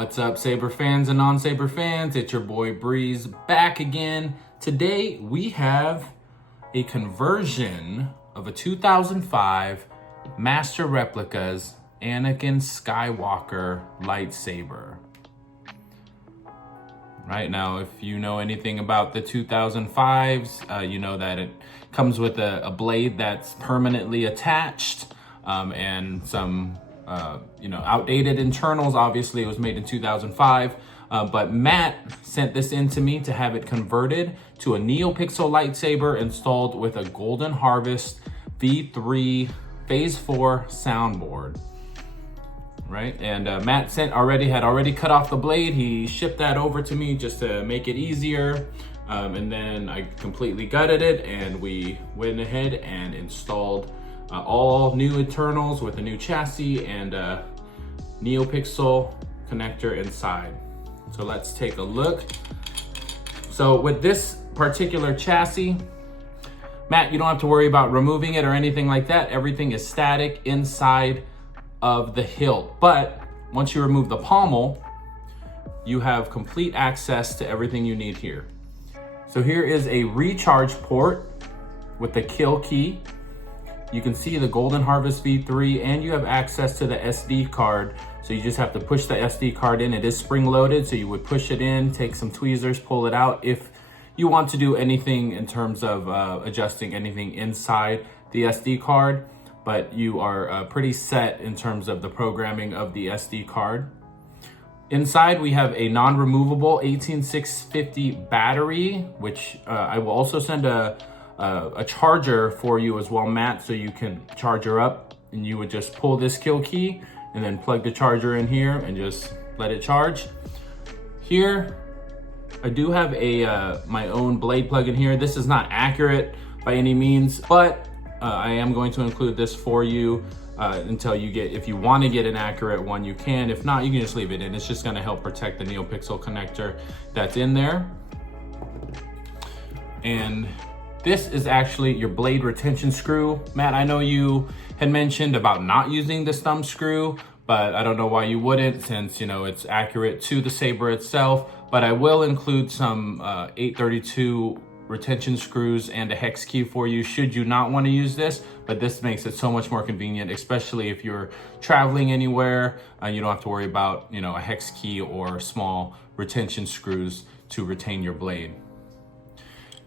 What's up, Saber fans and non-Saber fans? It's your boy Breeze back again. Today we have a conversion of a 2005 Master Replicas Anakin Skywalker lightsaber. Right now, if you know anything about the 2005s, you know that it comes with a blade that's permanently attached and some outdated internals. Obviously, it was made in 2005, but Matt sent this in to me to have it converted to a Neopixel lightsaber installed with a Golden Harvest V3 Phase 4 soundboard. Right, and Matt had already cut off the blade. He shipped that over to me just to make it easier, and then I completely gutted it, and we went ahead and installed all new internals with a new chassis and a Neopixel connector inside. So let's take a look. So with this particular chassis, Matt, you don't have to worry about removing it or anything like that. Everything is static inside of the hilt. But once you remove the pommel, you have complete access to everything you need here. So here is a recharge port with the kill key. You can see the Golden Harvest V3, and you have access to the SD card. So you just have to push the SD card in. It is spring loaded, so you would push it in, take some tweezers, pull it out if you want to do anything in terms of adjusting anything inside the SD card. But you are pretty set in terms of the programming of the SD card. Inside, we have a non-removable 18650 battery, which I will also send a charger for you as well, Matt, so you can charge her up, and you would just pull this kill key and then plug the charger in here and just let it charge. Here, I do have my own blade plug in here. This is not accurate by any means, but I am going to include this for you until you get, if you want to get an accurate one, you can. If not, you can just leave it in. It's just going to help protect the Neopixel connector that's in there. And this is actually your blade retention screw. Matt, I know you had mentioned about not using this thumb screw, but I don't know why you wouldn't, since it's accurate to the saber itself. But I will include some 832 retention screws and a hex key for you should you not want to use this. But this makes it so much more convenient, especially if you're traveling anywhere. You don't have to worry about a hex key or small retention screws to retain your blade.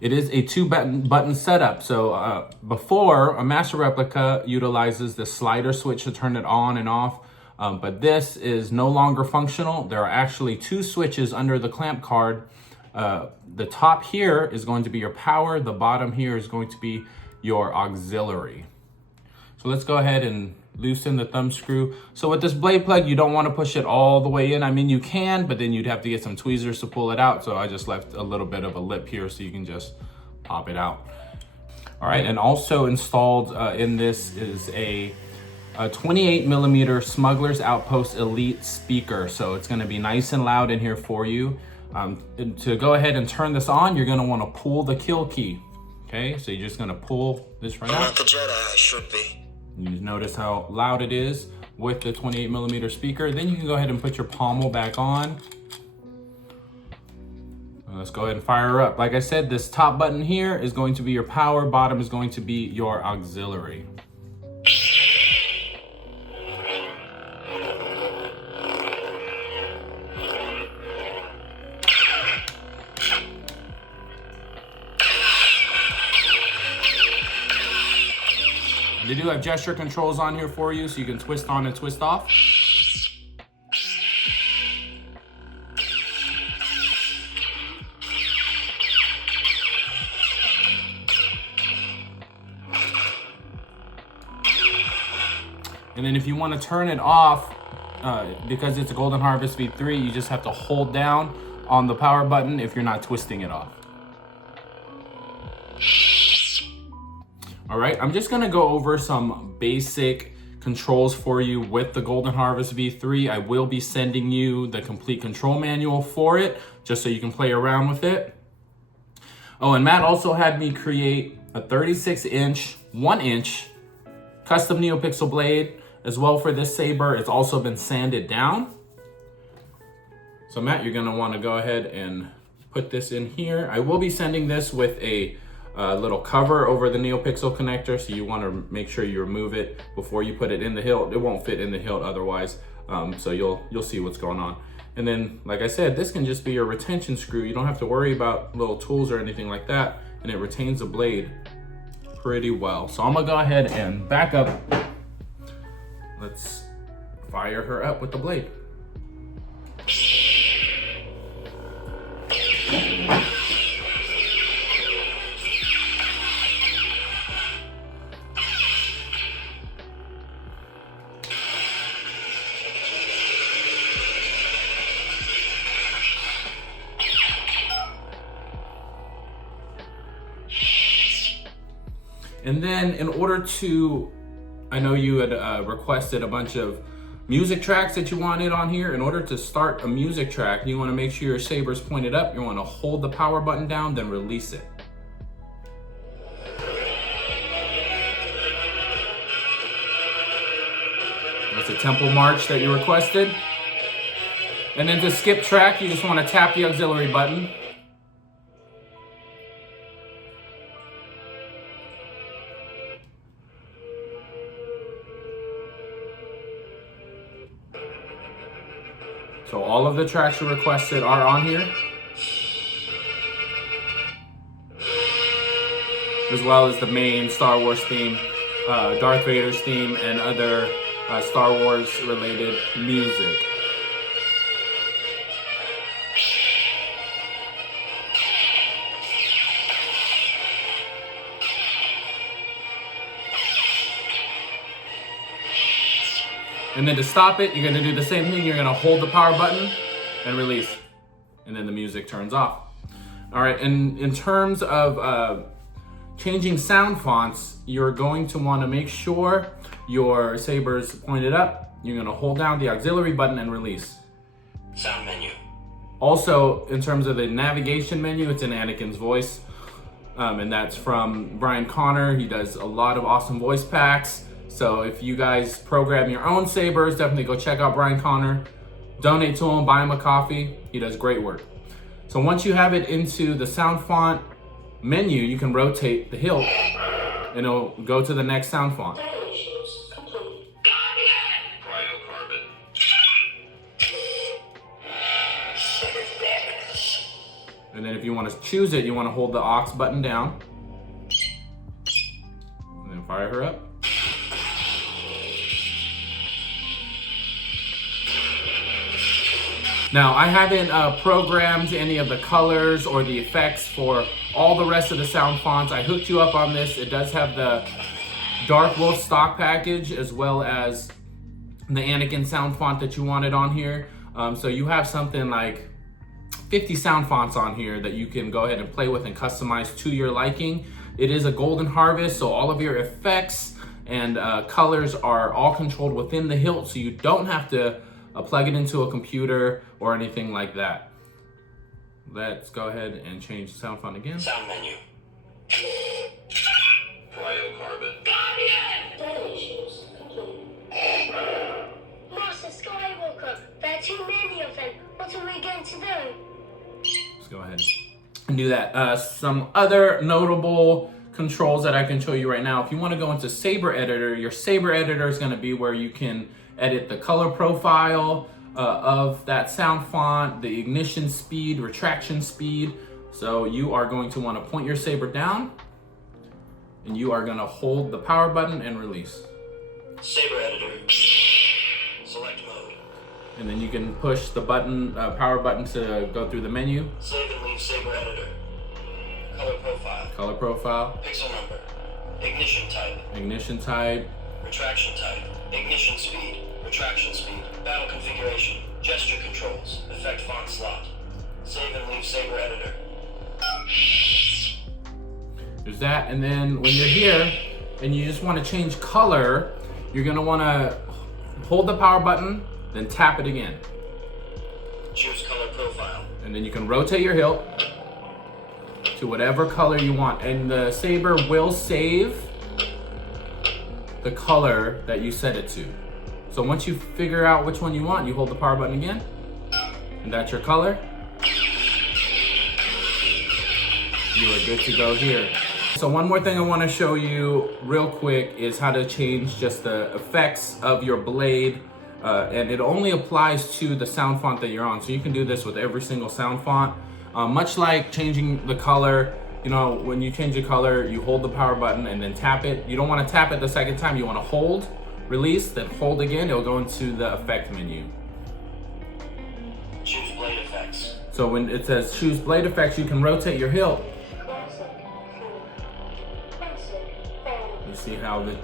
It is a two button setup. So before, a Master Replica utilizes the slider switch to turn it on and off, but this is no longer functional. There are actually two switches under the clamp card. The top here is going to be your power. The bottom here is going to be your auxiliary. So let's go ahead and loosen the thumb screw. So with this blade plug, you don't want to push it all the way in. I mean, you can, but then you'd have to get some tweezers to pull it out. So I just left a little bit of a lip here so you can just pop it out. All right, and also installed in this is a 28mm Smuggler's Outpost Elite speaker. So it's going to be nice and loud in here for you. To go ahead and turn this on, you're going to want to pull the kill key. Okay, so you're just going to pull this right out. I'm not the Jedi I should be. You notice how loud it is with the 28mm speaker. Then you can go ahead and put your pommel back on. Let's go ahead and fire her up. Like I said, this top button here is going to be your power. Bottom is going to be your auxiliary. They do have gesture controls on here for you, so you can twist on and twist off. And then if you want to turn it off, because it's a Golden Harvest V3, you just have to hold down on the power button if you're not twisting it off. All right, I'm just gonna go over some basic controls for you with the Golden Harvest V3. I will be sending you the complete control manual for it, just so you can play around with it. Oh, and Matt also had me create a 36-inch, 1-inch custom Neopixel blade as well for this saber. It's also been sanded down. So Matt, you're gonna wanna go ahead and put this in here. I will be sending this with a little cover over the Neopixel connector, so you wanna make sure you remove it before you put it in the hilt. It won't fit in the hilt otherwise, so you'll see what's going on. And then, like I said, this can just be your retention screw. You don't have to worry about little tools or anything like that, and it retains the blade pretty well. So I'm gonna go ahead and back up. Let's fire her up with the blade. And then in order to, I know you had requested a bunch of music tracks that you wanted on here. In order to start a music track, you want to make sure your saber's pointed up. You want to hold the power button down, then release it. That's a temple march that you requested. And then to skip track, you just want to tap the auxiliary button. So all of the tracks you requested are on here, as well as the main Star Wars theme, Darth Vader's theme, and other Star Wars related music. And then to stop it, you're gonna do the same thing. You're gonna hold the power button and release. And then the music turns off. All right, and in terms of changing sound fonts, you're going to wanna make sure your saber's pointed up. You're gonna hold down the auxiliary button and release. Sound menu. Also, in terms of the navigation menu, it's in Anakin's voice. And that's from Brian Connor. He does a lot of awesome voice packs. So if you guys program your own sabers, definitely go check out Brian Connor. Donate to him, buy him a coffee. He does great work. So once you have it into the sound font menu, you can rotate the hilt and it'll go to the next sound font. And then if you want to choose it, you want to hold the aux button down and then fire her up. Now, I haven't programmed any of the colors or the effects for all the rest of the sound fonts. I hooked you up on this. It does have the Darkwolf stock package as well as the Anakin sound font that you wanted on here. So you have something like 50 sound fonts on here that you can go ahead and play with and customize to your liking. It is a golden harvest, so all of your effects and colors are all controlled within the hilt, so you don't have to plug it into a computer or anything like that. Let's go ahead and change the sound font again. Sound menu. Cryocarbon. Delicious. Complete. Master Skywalker, there are too many of them. What are we going to do? Let's go ahead and do that. Some other notable controls that I can show you right now. If you want to go into Saber Editor, your Saber Editor is going to be where you can edit the color profile of that sound font, the ignition speed, retraction speed. So you are going to want to point your saber down and you are going to hold the power button and release. Saber Editor. Select mode. And then you can push the button, power button to go through the menu. Save and leave Saber Editor. Color profile. Color profile. Pixel number. Ignition type. Ignition type. Retraction type. Ignition speed. Retraction speed. Battle configuration. Gesture controls. Effect font slot. Save and leave Saber Editor. There's that, and then when you're here and you just want to change color, you're going to want to hold the power button, then tap it again. Choose color profile. And then you can rotate your hilt to whatever color you want. And the saber will save the color that you set it to. So once you figure out which one you want, you hold the power button again, and that's your color, you are good to go here. So one more thing I want to show you real quick is how to change just the effects of your blade. And it only applies to the sound font that you're on. So you can do this with every single sound font. Much like changing the color, you know, when you change the color, you hold the power button and then tap it. You don't want to tap it the second time. You want to hold, release, then hold again. It'll go into the effect menu. Choose blade effects. So when it says choose blade effects, you can rotate your hilt. You see how the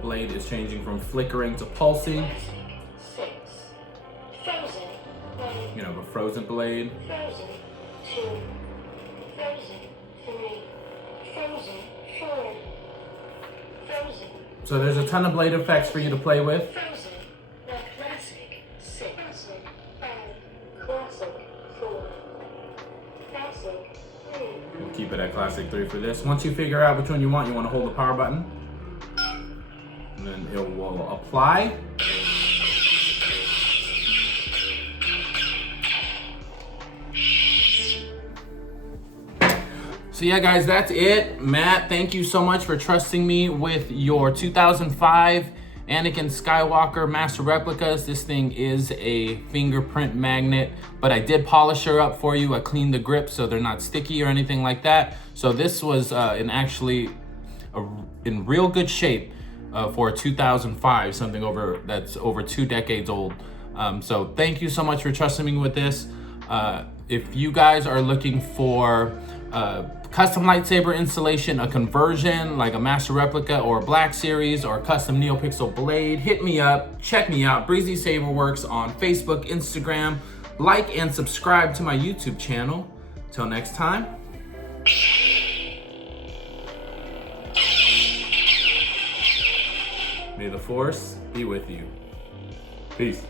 blade is changing from flickering to pulsing. You know, a frozen blade. Frozen 2, Frozen 3, Frozen 4, Frozen. So there's a ton of blade effects for you to play with. Frozen, Classic 6, Classic 5, Classic 4, Classic 3. We'll keep it at Classic 3 for this. Once you figure out which one you want to hold the power button. And then it will apply. So yeah, guys, that's it. Matt, thank you so much for trusting me with your 2005 Anakin Skywalker Master Replicas. This thing is a fingerprint magnet, but I did polish her up for you. I cleaned the grips so they're not sticky or anything like that. So this was in real good shape for a 2005, something that's over 2 decades old. So thank you so much for trusting me with this. If you guys are looking for custom lightsaber installation, a conversion like a Master Replica or a Black Series or a custom Neopixel blade, hit me up, check me out, Breezy Saber Works on Facebook, Instagram. Like and subscribe to my YouTube channel. Till next time. May the Force be with you. Peace.